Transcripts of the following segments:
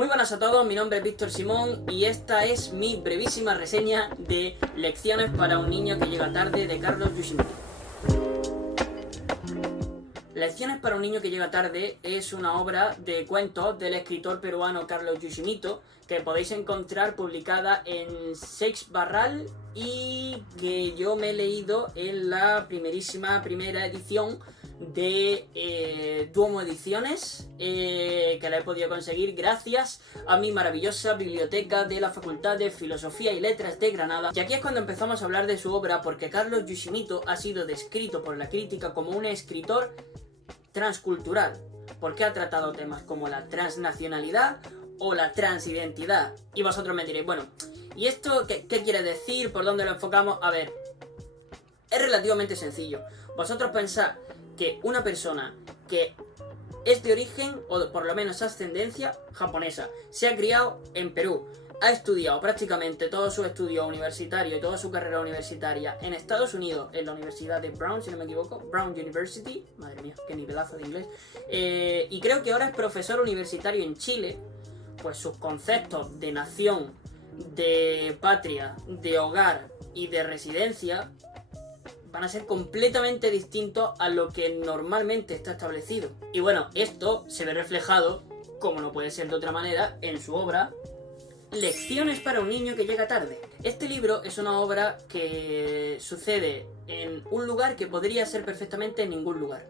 Muy buenas a todos, mi nombre es Víctor Simón y esta es mi brevísima reseña de Lecciones para un niño que llega tarde de Carlos Yoshimoto. Lecciones para un niño que llega tarde es una obra de cuentos del escritor peruano Carlos Yoshimoto que podéis encontrar publicada en Seix Barral y que yo me he leído en la primera edición de Duomo Ediciones, que la he podido conseguir gracias a mi maravillosa biblioteca de la Facultad de Filosofía y Letras de Granada. Y aquí es cuando empezamos a hablar de su obra, porque Carlos Yoshimoto ha sido descrito por la crítica como un escritor transcultural, porque ha tratado temas como la transnacionalidad o la transidentidad. Y vosotros me diréis, bueno, ¿y esto qué quiere decir? ¿Por dónde lo enfocamos? A ver, es relativamente sencillo. Vosotros pensad que una persona que es de origen, o por lo menos ascendencia japonesa, se ha criado en Perú, ha estudiado prácticamente todo su estudio universitario y toda su carrera universitaria en Estados Unidos, en la Universidad de Brown, si no me equivoco, Brown University, madre mía, qué nivelazo de inglés, y creo que ahora es profesor universitario en Chile. Pues sus conceptos de nación, de patria, de hogar y de residencia van a ser completamente distintos a lo que normalmente está establecido. Y bueno, esto se ve reflejado, como no puede ser de otra manera, en su obra Lecciones para un niño que llega tarde. Este libro es una obra que sucede en un lugar que podría ser perfectamente en ningún lugar.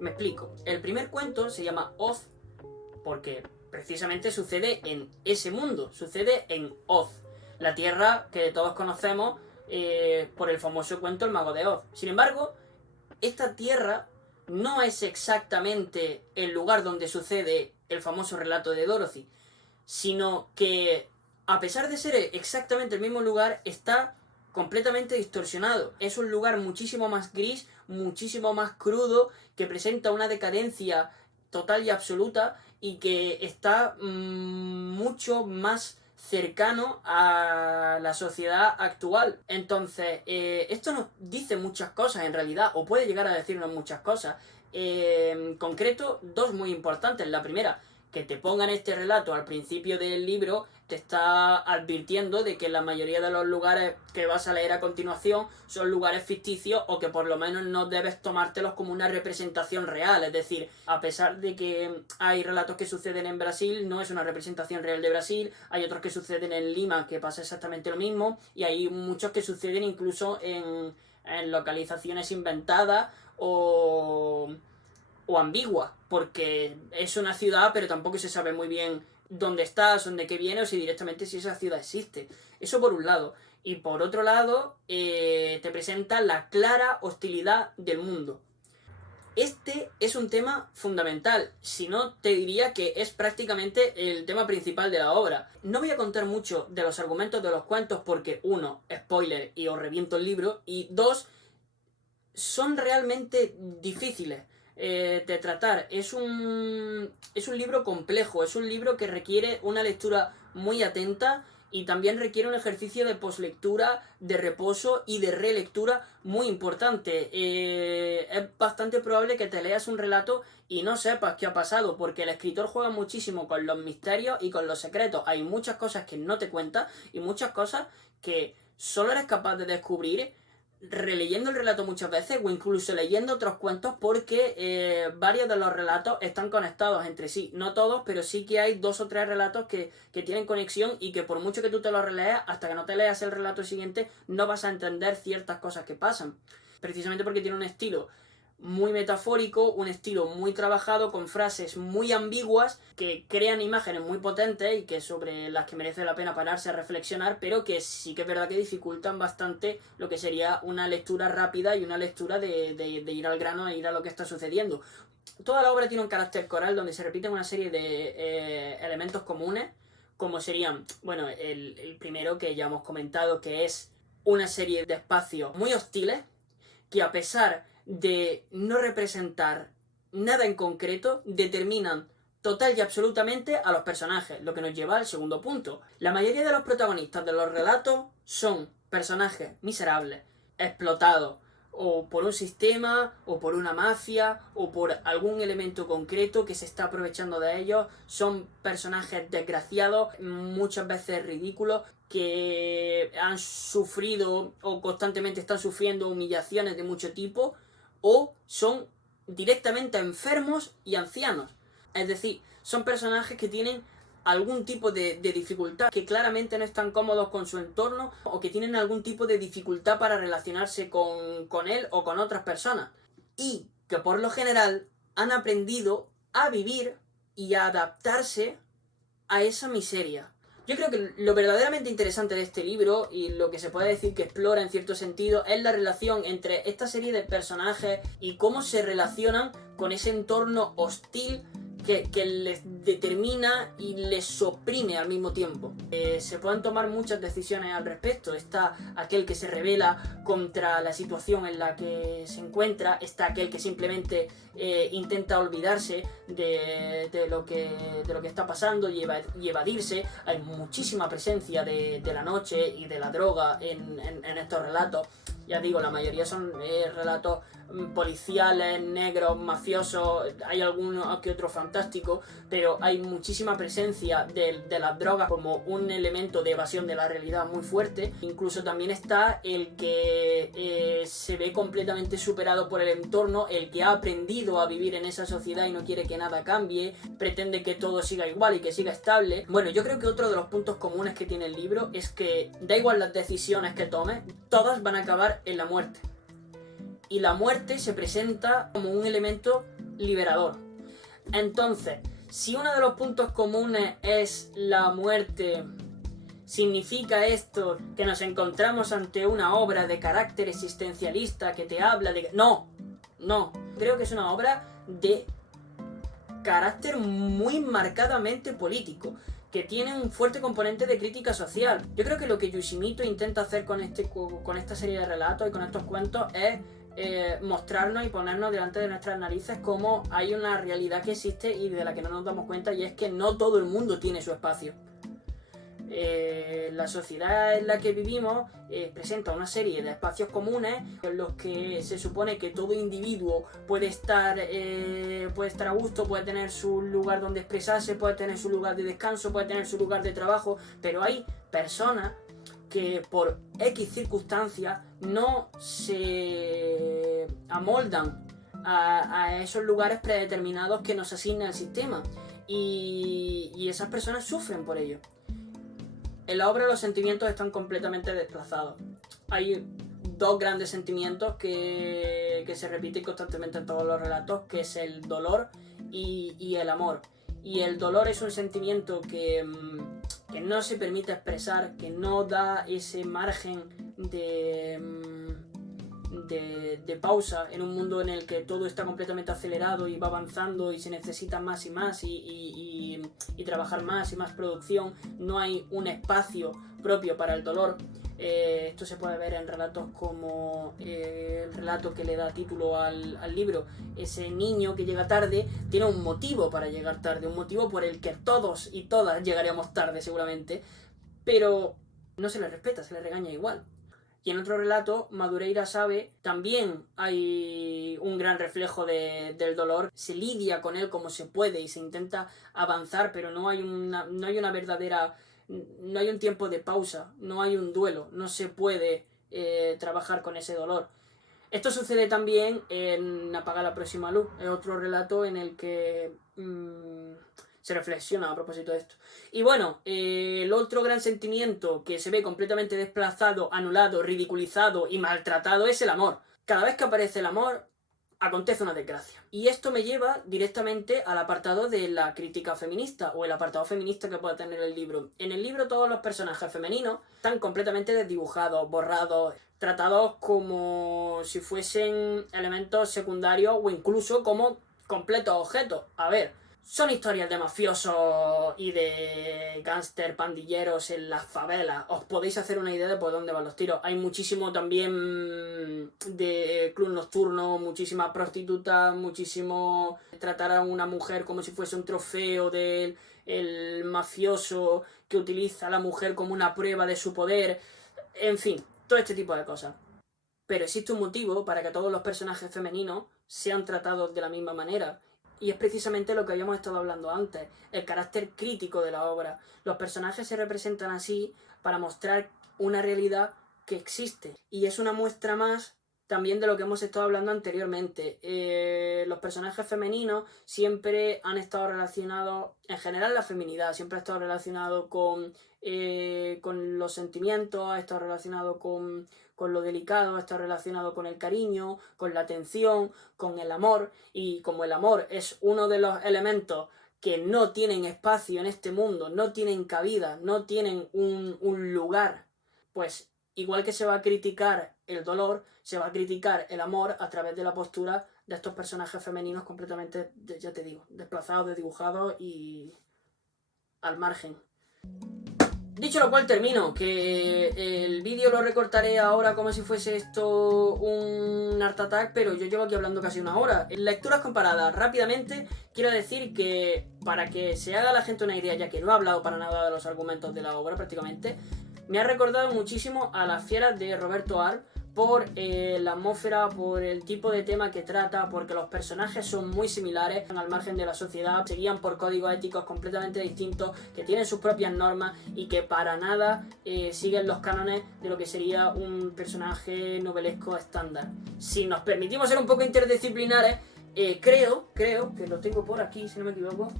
Me explico. El primer cuento se llama Oz porque precisamente sucede en ese mundo, sucede en Oz, la tierra que todos conocemos por el famoso cuento El Mago de Oz. Sin embargo, esta tierra no es exactamente el lugar donde sucede el famoso relato de Dorothy, sino que, a pesar de ser exactamente el mismo lugar, está completamente distorsionado. Es un lugar muchísimo más gris, muchísimo más crudo, que presenta una decadencia total y absoluta y que está mucho más cercano a la sociedad actual. Entonces, esto nos dice muchas cosas en realidad, o puede llegar a decirnos muchas cosas. En concreto, dos muy importantes. La primera, que te pongan este relato al principio del libro te está advirtiendo de que la mayoría de los lugares que vas a leer a continuación son lugares ficticios o que por lo menos no debes tomártelos como una representación real. Es decir, a pesar de que hay relatos que suceden en Brasil, no es una representación real de Brasil, hay otros que suceden en Lima que pasa exactamente lo mismo y hay muchos que suceden incluso en localizaciones inventadas o ambigua, porque es una ciudad pero tampoco se sabe muy bien dónde está, son de qué viene o si directamente si esa ciudad existe. Eso por un lado. Y por otro lado, te presenta la clara hostilidad del mundo. Este es un tema fundamental, si no te diría que es prácticamente el tema principal de la obra. No voy a contar mucho de los argumentos de los cuentos porque, uno, spoiler y os reviento el libro, y dos, son realmente difíciles de tratar. Es un libro complejo, es un libro que requiere una lectura muy atenta y también requiere un ejercicio de poslectura, de reposo y de relectura muy importante. Es bastante probable que te leas un relato y no sepas qué ha pasado, porque el escritor juega muchísimo con los misterios y con los secretos. Hay muchas cosas que no te cuenta y muchas cosas que solo eres capaz de descubrir releyendo el relato muchas veces o incluso leyendo otros cuentos, porque varios de los relatos están conectados entre sí. No todos, pero sí que hay dos o tres relatos que tienen conexión y que por mucho que tú te los releas, hasta que no te leas el relato siguiente, no vas a entender ciertas cosas que pasan. Precisamente porque tiene un estilo muy metafórico, un estilo muy trabajado, con frases muy ambiguas que crean imágenes muy potentes y que sobre las que merece la pena pararse a reflexionar, pero que sí que es verdad que dificultan bastante lo que sería una lectura rápida y una lectura de ir al grano e ir a lo que está sucediendo. Toda la obra tiene un carácter coral donde se repiten una serie de elementos comunes, como serían, bueno, el primero que ya hemos comentado, que es una serie de espacios muy hostiles que, a pesar de no representar nada en concreto, determinan total y absolutamente a los personajes, lo que nos lleva al segundo punto. La mayoría de los protagonistas de los relatos son personajes miserables, explotados, o por un sistema, o por una mafia, o por algún elemento concreto que se está aprovechando de ellos. Son personajes desgraciados, muchas veces ridículos, que han sufrido o constantemente están sufriendo humillaciones de mucho tipo, o son directamente enfermos y ancianos. Es decir, son personajes que tienen algún tipo de dificultad, que claramente no están cómodos con su entorno o que tienen algún tipo de dificultad para relacionarse con él o con otras personas. Y que por lo general han aprendido a vivir y a adaptarse a esa miseria. Yo creo que lo verdaderamente interesante de este libro, y lo que se puede decir que explora en cierto sentido, es la relación entre esta serie de personajes y cómo se relacionan con ese entorno hostil que les determina y les oprime al mismo tiempo. Se pueden tomar muchas decisiones al respecto. Está aquel que se rebela contra la situación en la que se encuentra, está aquel que simplemente intenta olvidarse de lo que está pasando y evadirse. Hay muchísima presencia de la noche y de la droga en estos relatos. Ya digo, la mayoría son relatos policiales, negros, mafiosos, hay algunos que otros fantásticos, pero hay muchísima presencia de las drogas como un elemento de evasión de la realidad muy fuerte. Incluso también está el que se ve completamente superado por el entorno, el que ha aprendido a vivir en esa sociedad y no quiere que nada cambie, pretende que todo siga igual y que siga estable. Bueno, yo creo que otro de los puntos comunes que tiene el libro es que da igual las decisiones que tomes, todas van a acabar en la muerte. Y la muerte se presenta como un elemento liberador. Entonces, si uno de los puntos comunes es la muerte, ¿significa esto que nos encontramos ante una obra de carácter existencialista que te habla de... No. Creo que es una obra de carácter muy marcadamente político, que tiene un fuerte componente de crítica social. Yo creo que lo que Yoshimoto intenta hacer con esta serie de relatos y con estos cuentos es mostrarnos y ponernos delante de nuestras narices cómo hay una realidad que existe y de la que no nos damos cuenta, y es que no todo el mundo tiene su espacio. La sociedad en la que vivimos presenta una serie de espacios comunes en los que se supone que todo individuo puede estar a gusto, puede tener su lugar donde expresarse, puede tener su lugar de descanso, puede tener su lugar de trabajo, pero hay personas que por X circunstancias no se amoldan a esos lugares predeterminados que nos asigna el sistema, y esas personas sufren por ello. En la obra los sentimientos están completamente desplazados. Hay dos grandes sentimientos que se repiten constantemente en todos los relatos, que es el dolor y el amor. Y el dolor es un sentimiento que no se permite expresar, que no da ese margen de pausa en un mundo en el que todo está completamente acelerado y va avanzando y se necesita más y más y trabajar más y más producción. No hay un espacio propio para el dolor. Esto se puede ver en relatos como el relato que le da título al libro. Ese niño que llega tarde tiene un motivo para llegar tarde, un motivo por el que todos y todas llegaríamos tarde seguramente, pero no se le respeta, se le regaña igual. Y en otro relato, Madureira sabe, también hay un gran reflejo del dolor. Se lidia con él como se puede y se intenta avanzar, pero no hay una verdadera... No hay un tiempo de pausa, no hay un duelo, no se puede trabajar con ese dolor. Esto sucede también en Apaga la próxima luz, es otro relato en el que se reflexiona a propósito de esto. Y bueno, el otro gran sentimiento que se ve completamente desplazado, anulado, ridiculizado y maltratado es el amor. Cada vez que aparece el amor, acontece una desgracia. Y esto me lleva directamente al apartado de la crítica feminista, o el apartado feminista que pueda tener el libro. En el libro todos los personajes femeninos están completamente desdibujados, borrados, tratados como si fuesen elementos secundarios o incluso como completos objetos. A ver, son historias de mafiosos y de gángster pandilleros en las favelas. Os podéis hacer una idea de por dónde van los tiros. Hay muchísimo también de club nocturno, muchísimas prostitutas, muchísimo tratar a una mujer como si fuese un trofeo del mafioso que utiliza a la mujer como una prueba de su poder. En fin, todo este tipo de cosas. pero existe un motivo para que todos los personajes femeninos sean tratados de la misma manera. Y es precisamente lo que habíamos estado hablando antes, el carácter crítico de la obra. Los personajes se representan así para mostrar una realidad que existe. Y es una muestra más también de lo que hemos estado hablando anteriormente. Los personajes femeninos siempre han estado relacionados, en general la feminidad, siempre ha estado relacionado con los sentimientos, ha estado relacionado con lo delicado, ha estado relacionado con el cariño, con la atención, con el amor, y como el amor es uno de los elementos que no tienen espacio en este mundo, no tienen cabida, no tienen un lugar, pues igual que se va a criticar el dolor, se va a criticar el amor a través de la postura de estos personajes femeninos completamente, ya te digo, desplazados, desdibujados y al margen. Dicho lo cual termino, que el vídeo lo recortaré ahora como si fuese esto un Art Attack, pero yo llevo aquí hablando casi una hora. En lecturas comparadas, rápidamente, quiero decir que para que se haga la gente una idea, ya que no he hablado para nada de los argumentos de la obra prácticamente, me ha recordado muchísimo a Las fieras de Roberto Arlt, por la atmósfera, por el tipo de tema que trata, porque los personajes son muy similares al margen de la sociedad, se guían por códigos éticos completamente distintos, que tienen sus propias normas y que para nada siguen los cánones de lo que sería un personaje novelesco estándar. Si nos permitimos ser un poco interdisciplinares, creo que lo tengo por aquí, si no me equivoco.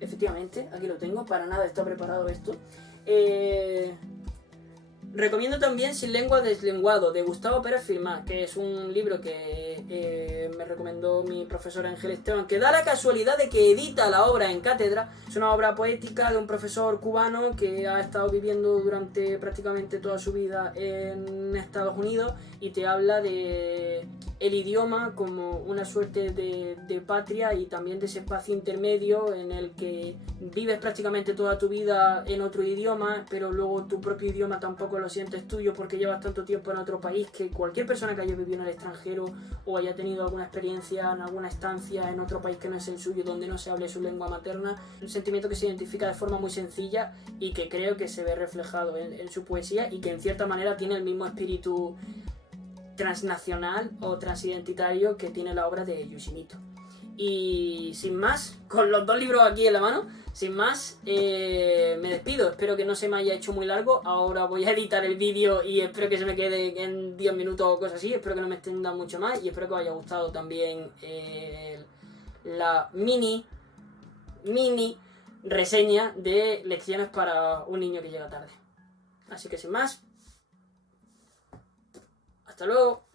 Efectivamente, aquí lo tengo, para nada está preparado esto. Recomiendo también Sin lengua deslenguado, de Gustavo Pérez Firmat, que es un libro que me recomendó mi profesor Ángel Esteban, que da la casualidad de que edita la obra en cátedra. Es una obra poética de un profesor cubano que ha estado viviendo durante prácticamente toda su vida en Estados Unidos, y te habla de el idioma como una suerte de patria, y también de ese espacio intermedio en el que vives prácticamente toda tu vida en otro idioma, pero luego tu propio idioma tampoco lo sientes tuyo porque llevas tanto tiempo en otro país, que cualquier persona que haya vivido en el extranjero o haya tenido alguna experiencia en alguna estancia en otro país que no es el suyo, donde no se hable su lengua materna, un sentimiento que se identifica de forma muy sencilla y que creo que se ve reflejado en su poesía, y que en cierta manera tiene el mismo espíritu transnacional o transidentitario que tiene la obra de Yoshimito. Y sin más, con los dos libros aquí en la mano, sin más, me despido. Espero que no se me haya hecho muy largo. Ahora voy a editar el vídeo y espero que se me quede en 10 minutos o cosas así. Espero que no me extienda mucho más, y espero que os haya gustado también la mini reseña de Lecciones para un niño que llega tarde. Así que sin más, hasta luego.